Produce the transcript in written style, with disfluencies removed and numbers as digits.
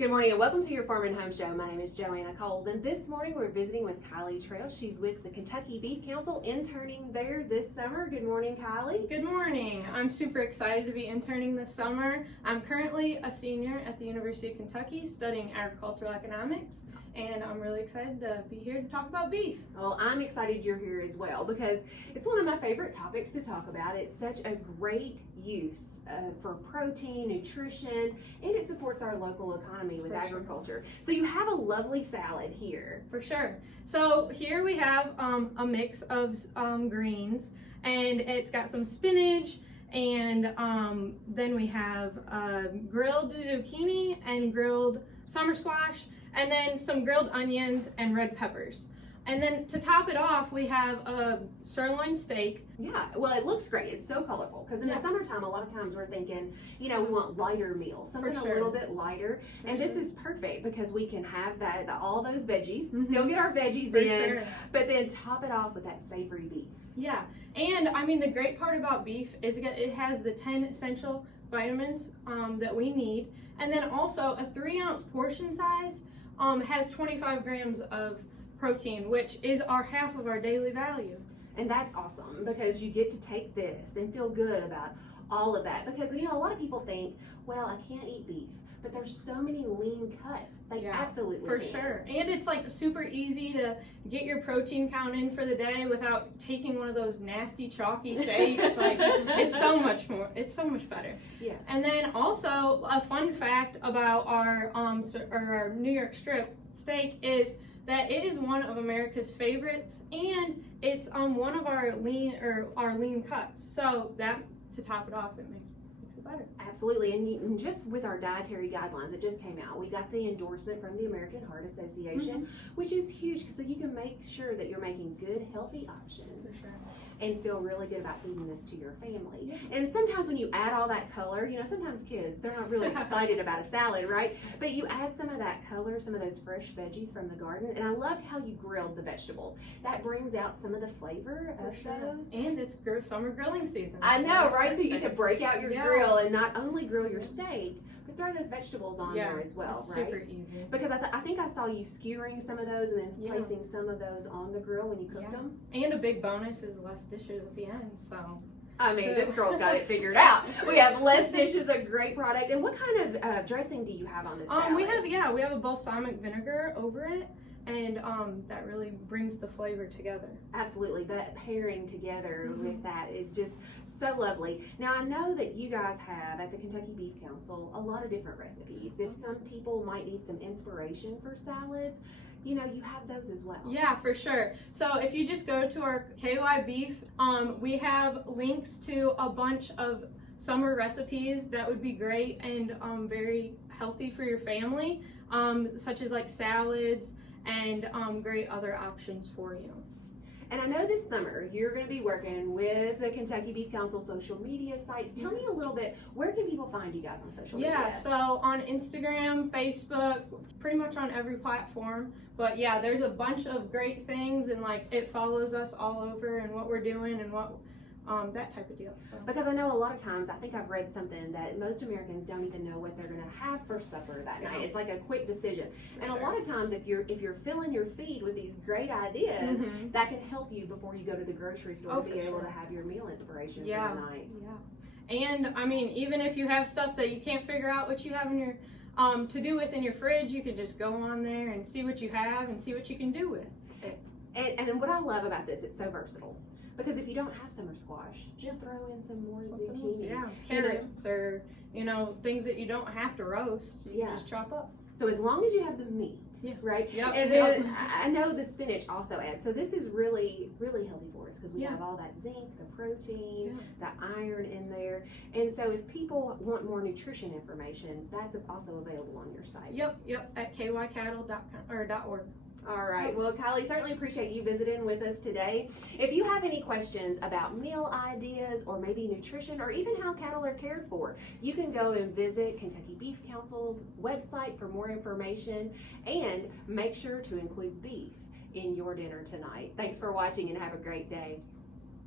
Good morning and welcome to your Farm and Home Show. My name is Joanna and this morning we're visiting with Kylie Trail. She's with the Kentucky Beef Council, interning there this summer. Good morning, Kylie. Good morning. I'm super excited to be interning this summer. I'm currently a senior at the University of Kentucky studying agricultural economics, and I'm really excited to be here to talk about beef. Well, I'm excited you're here as well because it's one of my favorite topics to talk about. It's such a great use for protein, nutrition, and it supports our local economy with agriculture. So you have a lovely salad here. For sure. So here we have a mix of greens, and it's got some spinach, and then we have grilled zucchini and grilled summer squash, and then some grilled onions and red peppers. And then to top it off, we have a sirloin steak. Yeah, well, it looks great. It's so colorful because in the summertime, a lot of times we're thinking, you know, we want lighter meals, something a little bit lighter. And this is perfect because we can have all those veggies, still get our veggies in, but then top it off with that savory beef. Yeah, and I mean, the great part about beef is that it has the 10 essential vitamins that we need. And then also a 3-ounce portion size has 25 grams of protein, which is half of our daily value. And that's awesome because you get to take this and feel good about all of that, because you know, a lot of people think, well, I can't eat beef, but there's so many lean cuts. They absolutely for can. Sure. And it's like super easy to get your protein count in for the day without taking one of those nasty chalky shakes. Like, it's so much better. Yeah. And then also a fun fact about our New York strip steak is that it is one of America's favorites, and it's one of our lean cuts. So that, to top it off, it makes it better. Absolutely, and just with our dietary guidelines, it just came out. We got the endorsement from the American Heart Association, which is huge, so you can make sure that you're making good, healthy options. For sure. And feel really good about feeding this to your family. And sometimes when you add all that color, you know, sometimes kids, they're not really excited about a salad, right? But you add some of that color, some of those fresh veggies from the garden, and I loved how you grilled the vegetables. That brings out some of the flavor of those. And it's summer grilling season. I know, right? So you get to break out your grill and not only grill your steak, but throw those vegetables on there as well, right? Super easy. Because I think I saw you skewering some of those and then placing some of those on the grill when you cooked them. And a big bonus is less dishes at the end, so. I mean, this girl's got it figured out. We have less dishes, a great product. And what kind of dressing do you have on this salad? We have a balsamic vinegar over it, and that really brings the flavor together. Absolutely, that pairing together with that is just so lovely. Now, I know that you guys have at the Kentucky Beef Council a lot of different recipes. If some people might need some inspiration for salads, you know, you have those as well. Yeah, for sure. So if you just go to our KY Beef, we have links to a bunch of summer recipes that would be great and very healthy for your family, such as like salads and great other options for you. And I know this summer you're going to be working with the Kentucky Beef Council social media sites. Tell me a little bit, where can people find you guys on social media? Yeah, so on Instagram, Facebook, pretty much on every platform. But yeah, there's a bunch of great things, and like it follows us all over and what we're doing and what that type of deal. So. Because I know a lot of times, I think I've read something that most Americans don't even know what they're going to have for supper that night. It's like a quick decision. And a lot of times, if you're filling your feed with these great ideas, that can help you before you go to the grocery store to be able to have your meal inspiration for the night. Yeah. And I mean, even if you have stuff that you can't figure out what you have in your to do with in your fridge, you can just go on there and see what you have and see what you can do with it. And what I love about this, it's so versatile. Because if you don't have summer squash, just throw in some more zucchini. Yeah, carrots or, you know, things that you don't have to roast. You can just chop up. So as long as you have the meat, right? Yep. And then I know the spinach also adds. So this is really, really healthy for us because we have all that zinc, the protein, that iron in there. And so if people want more nutrition information, that's also available on your site. Yep, at kycattle.org. All right. Well, Kylie, certainly appreciate you visiting with us today. If you have any questions about meal ideas or maybe nutrition or even how cattle are cared for, you can go and visit Kentucky Beef Council's website for more information, and make sure to include beef in your dinner tonight. Thanks for watching and have a great day.